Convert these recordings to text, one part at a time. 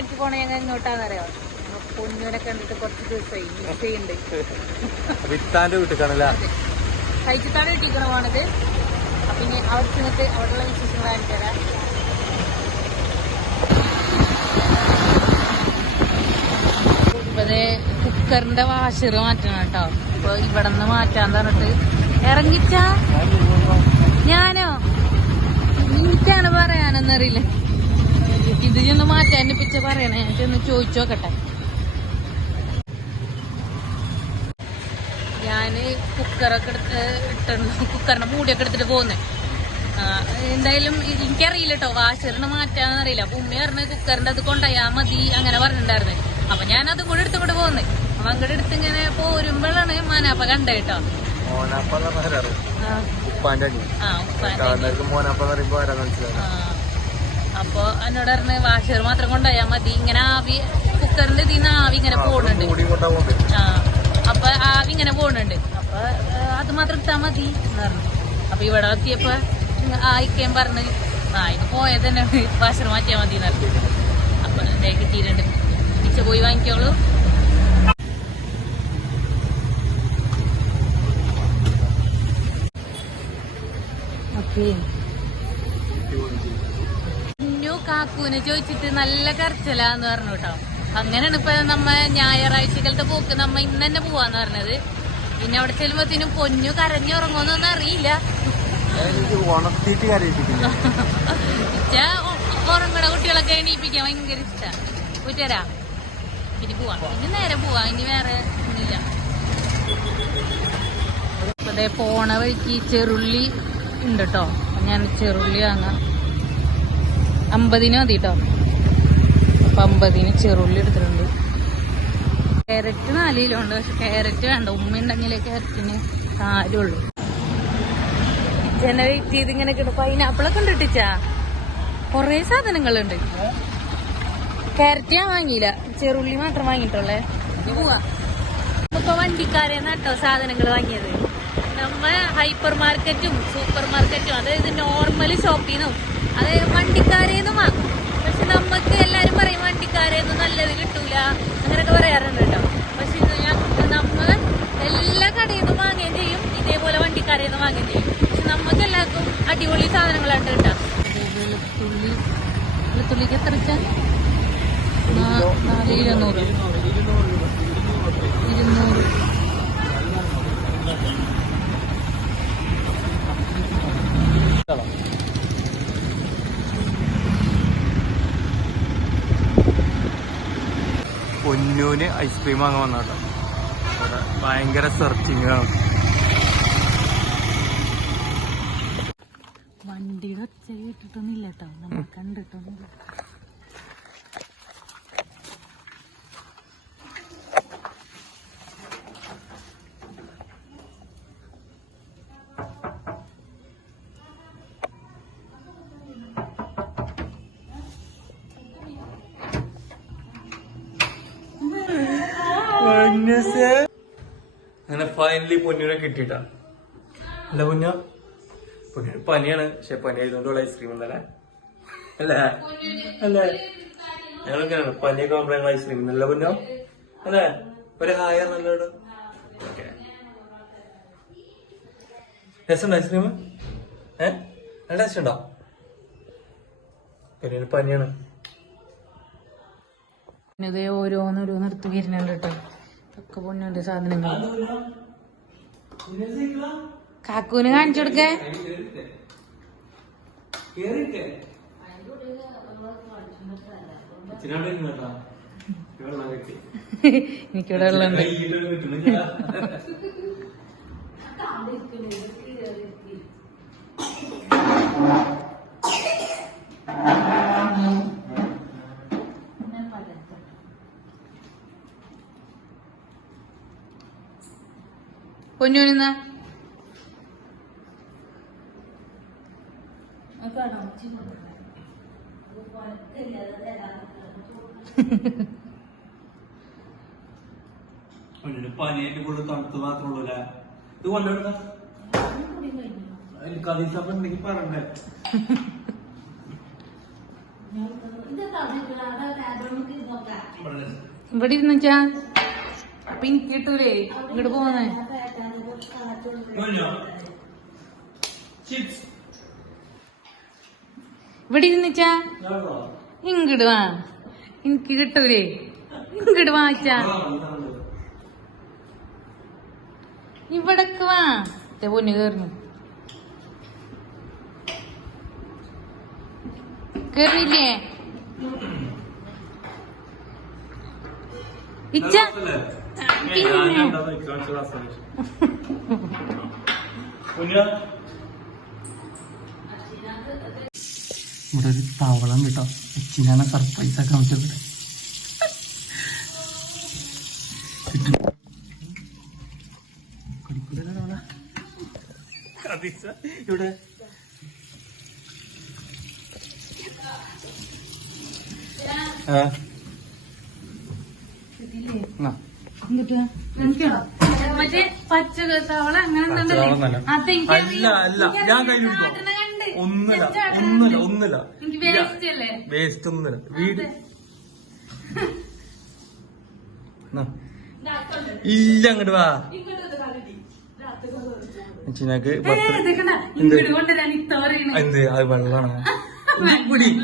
അടിച്ച് പോണ ഞങ്ങൾ ഇങ്ങോട്ടാന്നറിയോ പൊന്നൂനെ കണ്ടിട്ട് കുറച്ച് ദിവസമായി മിസ് ചെയ്യുന്നുണ്ട് വിത്താന്റെ വീട്ടിൽ കഴിച്ചിട്ടാണ് കിട്ടിക്കണ പോണത്. അപ്പൊ ഇനി അവിടെ ചെന്നിട്ട് അവിടെയുള്ള വിശേഷങ്ങൾ കാണിച്ചു തരാം. കുക്കറിന്റെ വാഷർ മാറ്റണം കേട്ടോ. ഇപ്പൊ ഇവിടെ നിന്ന് മാറ്റാൻ പറഞ്ഞിട്ട് ഇറങ്ങിച്ചാ? ഞാനോ? എനിക്കാണ് പറയാനൊന്നറിയില്ല ഇത് ചെന്ന് മാറ്റാൻ പിച്ച പറയണേ. ഞാൻ ചെന്ന് ചോദിച്ചോക്കട്ടെ. ഞാൻ കുക്കറൊക്കെ എടുത്ത് ഇട്ടുണ്ട് കുക്കറിന്റെ മൂടിയൊക്കെ എടുത്തിട്ട് പോകുന്നേ എന്തായാലും എനിക്കറിയില്ല കേട്ടോ വാഷറിന് മാറ്റാന്ന് അറിയില്ല. അപ്പൊ ഉമ്മ പറഞ്ഞ കുക്കറിന്റെ അത് കൊണ്ടുപോയാ മതി അങ്ങനെ പറഞ്ഞിട്ടുണ്ടായിരുന്നു. അപ്പൊ ഞാൻ അതും കൂടെ എടുത്തും കൂടെ പോകുന്നേ അപ്പൊ അങ്ങോട്ട് എടുത്ത് ഇങ്ങനെ പോരുമ്പോഴാണ് മോനാപ്പ കണ്ടേ കേട്ടോ മോനാപ്പ ഉപ്പാന്റെ ആ ഉപ്പാന്റെ കാണുന്നവർക്ക് മോനാപ്പ എന്ന് പറയുമ്പോ ആരാ മനസ്സിലാവും ആ. അപ്പൊ എന്നോട് പറഞ്ഞ് വാഷർ മാത്രം കൊണ്ടുപോയാ മതി. ഇങ്ങനെ ആവി കുക്കറിന്റെ ഇതിന്ന് ആവി ഇങ്ങനെ പോകുന്നുണ്ട് ആ അപ്പൊ ആവി ഇങ്ങനെ പോകുന്നുണ്ട് അപ്പൊ അത് മാത്രം ഇട്ടാ മതി എന്ന് പറഞ്ഞു. അപ്പൊ ഇവിടെ എത്തിയപ്പോ ആയിക്കേം പറഞ്ഞ് ആ ഇത് പോയത് തന്നെ വാഷർ മാറ്റിയാ മതി എന്ന് പറഞ്ഞു. അപ്പൊ ദേ കിട്ടിയിട്ടുണ്ട്. തിരിച്ചു പോയി വാങ്ങിക്കോളൂ. ഓക്കേ. കാക്കൂനെ ചോദിച്ചിട്ട് നല്ല കരച്ചിലാന്ന് പറഞ്ഞു കേട്ടോ. അങ്ങനെയാണ് ഇപ്പൊ നമ്മ ഞായറാഴ്ചകളത്തെ പോക്ക് നമ്മ ഇന്ന് തന്നെ പോവാന്ന് പറഞ്ഞത്. പിന്നെ അവിടെ ചെല്ലുമ്പോത്തിനും പൊന്നു കരഞ്ഞുറങ്ങോന്നൊന്നും അറിയില്ല. ഉറങ്ങണ കുട്ടികളൊക്കെ എണീപ്പിക്കാൻ ഭയങ്കര ഇഷ്ടാ. കുറ്റരാ ഇനി പോവാ. ഇനി നേരെ പോവാ. ഇനി വേറെ ഒന്നുമില്ല. പോണ വഴിക്ക് ചെറുള്ളി ഉണ്ട് കേട്ടോ. ഞാൻ ചെറുള്ളി വാങ്ങാം. അമ്പതിന് മതി കേട്ടോ അപ്പൊ അമ്പതിന് ചെറുള്ളി എടുത്തിട്ടുണ്ട്. ക്യാരറ്റ് നാല് കിലോ ഉണ്ട് പക്ഷെ ക്യാരറ്റ് വേണ്ട. ഉമ്മ ഉണ്ടെങ്കിലേ ക്യാരറ്റിന് നാലുള്ളൂ. ജനറേറ്റ് ചെയ്ത് ഇങ്ങനെ കിട്ടും പൈനാപ്പിളൊക്കെ ഉണ്ട് ഇട്ടിച്ചാ? കൊറേ സാധനങ്ങളുണ്ട്. ക്യാരറ്റ് ഞാൻ വാങ്ങിയില്ല. ചെറുള്ളി മാത്രം വാങ്ങിയിട്ടുള്ളേ. പോവാ. ഇപ്പൊ വണ്ടിക്കാരെ നട്ടോ സാധനങ്ങൾ വാങ്ങിയത്? നമ്മ ഹൈപ്പർ മാർക്കറ്റും സൂപ്പർ മാർക്കറ്റും അതായത് നോർമൽ ഷോപ്പിൽ നിന്നും അതായത് വണ്ടിക്കാരേന്ന് വാങ്ങും പക്ഷെ നമുക്ക് എല്ലാരും പറയും വണ്ടിക്കാരേന്ന് നല്ലത് കിട്ടൂല. അങ്ങനെയൊക്കെ പറയാറുണ്ട് കേട്ടോ. പക്ഷെ ഇത് ഞാൻ നമ്മൾ എല്ലാ കടയിൽ നിന്നും വാങ്ങുകയും ചെയ്യും. ഇതേപോലെ വണ്ടിക്കാരേന്ന് വാങ്ങുകയും ചെയ്യും. പക്ഷെ നമുക്ക് എല്ലാവർക്കും അടിപൊളി സാധനങ്ങളാണ് കേട്ടോ വെളുത്തുള്ളി വെളുത്തുള്ളിക്ക് എത്ര നാല് ഇരുന്നൂറ്. ഇരുന്നൂറ്. പൊന്നൂന് ഐസ്ക്രീം വാങ്ങാൻ വന്നാട്ടോ ഭയങ്കര സെർച്ചിങ് ആണ്. വണ്ടിയുടെ ഒച്ച കേട്ടിട്ടൊന്നുമില്ല കേട്ടോ. നമ്മൾ കണ്ടിട്ടൊന്നുമില്ല. ഫൈനലി പൊന്നിനെ കിട്ടിയിട്ടാ. അല്ല പൊന്ന? പൊന്നിന് പനിയാണ്. പക്ഷെ പനി ആയതുകൊണ്ടുള്ള ഐസ്ക്രീം എന്നല്ലേ അല്ലേ? അല്ലേ? ഞങ്ങളൊക്കെയാണ്. പനിയൊക്കെ ഞങ്ങൾ ഐസ്ക്രീം നല്ല പൊന്നോ? അല്ലേ? ഒരു ഹായ നല്ലോട് ഓക്കെ. രസമുണ്ടോ ഐസ്ക്രീം ഏ? നല്ല രസമുണ്ടോ പൊന്നൂന് പനിയാണ്. ഇതേ ഓരോന്നോരോന്ന് എടുത്ത് വരുന്നുണ്ട് കേട്ടോ ഒക്കെ പൊന്നുണ്ട് സാധനങ്ങൾ കാക്കൂന് കാണിച്ചു കൊടുക്കേ. എനിക്കിവിടെ ഉള്ളുണ്ട് പൊന്നുനിന്ന? പനിയായിട്ട് കൂടുതൽ തണുത്ത് മാത്രമേ ഉള്ളൂ അല്ലേ ഇത് കൊണ്ടുവരുന്ന കഥീസപ്പം ഉണ്ടെങ്കിൽ പറയണ്ടേ? ഇവിടെ ഇരുന്നുച്ചാ അപ്പൊ എനിക്ക് കിട്ടൂലേ? ഇങ്ങോട്ട് പോന്നേ? ഇവിടെ ഇരുന്നിച്ചാ ഇങ്ങോട്ട് വാ. എനിക്ക് കിട്ടൂലേ? ഇങ്ങോട്ട് വാച്ചാ ഇവിടക്ക് വാ. പൊന്നു കേറുന്നു. കേറിയില്ലേ? ഇച്ച. പിന്നെ. ഇവിടെ ഒരു തവളം കേട്ടോ. അച്ഛനാണ് സർപ്രൈസ് ആക്കാൻ പറ്റത് ഇവിടെ. ആ. മറ്റേ പച്ച തവള അങ്ങനെ അല്ല അല്ല. ഞാൻ ഒന്നില്ല ഒന്നില്ല ഒന്നല്ല വേസ്റ്റ് ഒന്നല്ല വീട്. ഇല്ല അങ്ങോട്ട് വാ. ചിനക്ക്. എന്ത്? അത് വെള്ളമാണ് പിടി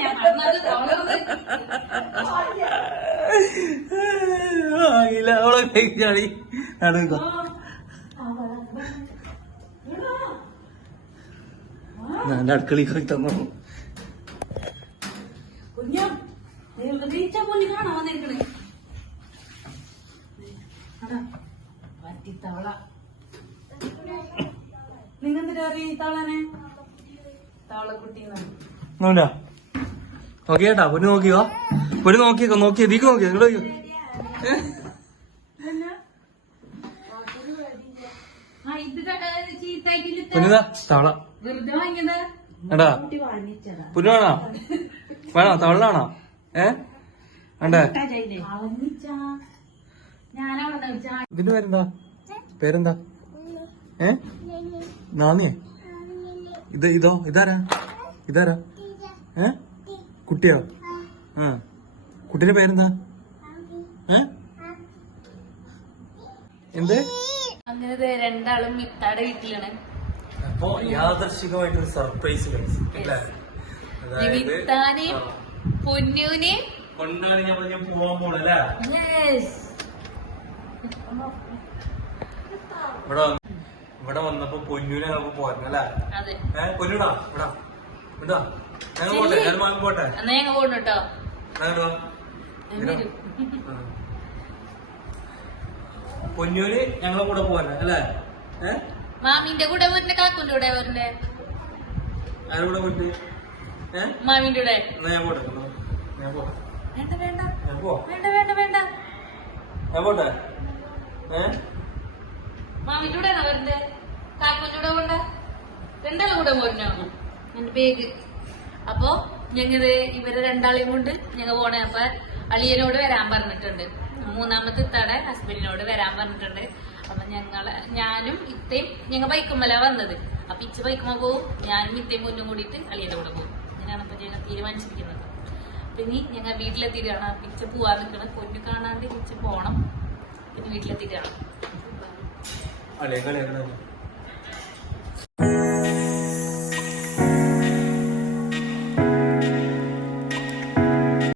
ഞാൻ പറഞ്ഞത് തവള വന്ന് ആയില്ല അവളെ കഴിച്ചാടി നടക്കുക ഞാൻ അടുക്കളയിൽ പോയി തന്നു കുഞ്ഞാ, ദേ ഇവിടെ ഈച്ച പൊന്നി കാണാൻ വന്നിരിക്കണേ. അതാ, പറ്റിത്തവള. നിങ്ങെന്തിനാ അറിയ തവളക്കുട്ടീന്നാണ് നോക്കിയാ നോക്കിയേട്ടാ പൊന്നു നോക്കിയോ? പൊന്നു നോക്കിയേക്കോ നോക്കിയേ ദീക്ക് നോക്കിയോ ഇങ്ങോട്ട് നോക്കിയോ? തവള. എടാ വാങ്ങിച്ചതാ. വേണോ? തവളാണോ ഏ? വേണ്ടേ? ഇതിന്റെ പേരെന്താ? പേരെന്താ? ഏ? നാന്നിയേ ഇത് ഇതോ? ഇതാരാ? ഇതാരാ? ഏ? കുട്ടിയോ? ആ. കുട്ടിന്റെ പേരെന്താ? ഏ? എന്ത്? അങ്ങനെ രണ്ടാളും മിത്താടെ വീട്ടിലാണ്. അപ്പോ യാദർശികമായിട്ട് ഒരു സർപ്രൈസ് മിത്താനെയും പൊന്നൂനെയും കൊണ്ടാണ് ഞാൻ പറഞ്ഞ പോവാൻ പോണല്ലേ ഇവിടെ ഇവിടെ വന്നപ്പോ പൊന്നൂനെ നമുക്ക് പോരണല്ലേ അതെ. ഏ പൊന്നൂടാ ഇവിടാ. ഇവിടാ ഞങ്ങൾ പോട്ടെ ഞാൻ വാങ്ങി പോട്ടെ. ഞങ്ങൾ പോണു കേട്ടോ ഞങ്ങൾ. ഞാൻ. പൊന്നൂര് ഞങ്ങളെ കൂടെ പോന്നെ അല്ലേ? മാമിന്റെ കൂടെ പോരണ്ടേ കാക്കുന്റെ കൂടെ വരണ്ടേ ആരുടെ കൂടെ പോയിട്ട് മാമിന്റെ കൂടെ. എന്നാ ഞാൻ പോട്ടെ ഞാൻ പോട്ടെ. വേണ്ട വേണ്ട. വേണ്ട വേണ്ട വേണ്ട. ഞാൻ പോട്ടെ? മാമിന്റെ കൂടെ വരണ്ടേ കാക്കുന്റെ കൂടെ പോണ്ട? രണ്ടാളും കൂടെ പോരണോ എന്റെ ബേഗ് അപ്പൊ ഞങ്ങൾ ഇവരെ രണ്ടാളെയും കൊണ്ട് ഞങ്ങൾ പോണേ. അപ്പൊ അളിയനോട് വരാൻ പറഞ്ഞിട്ടുണ്ട്. മൂന്നാമത്തെ തട ഹസ്ബൻഡിനോട് വരാൻ പറഞ്ഞിട്ടുണ്ട്. അപ്പൊ ഞങ്ങൾ ഞാനും ഇത്തയും ഞങ്ങൾ ബൈക്കുമ്മല വന്നത്. അപ്പൊ ഇച്ച ബൈക്കുമ്മ പോവും ഞാനും ഇത്തയും മുന്നും കൂടിയിട്ട് അളിയുടെ കൂടെ പോകും അങ്ങനെയാണ് അപ്പൊ ഞങ്ങൾ തീരുമാനിച്ചിരിക്കുന്നത്. അപ്പൊ ഇനി ഞങ്ങൾ വീട്ടിലെത്തിയിട്ടാണ് അപ്പൊ ഇച്ച പോവാൻ നിൽക്കണം പൊന്നു കാണാണ്ട് ഇച്ച പോണം. പിന്നെ വീട്ടിലെത്തിയിട്ടാണ്. അളിയ കളി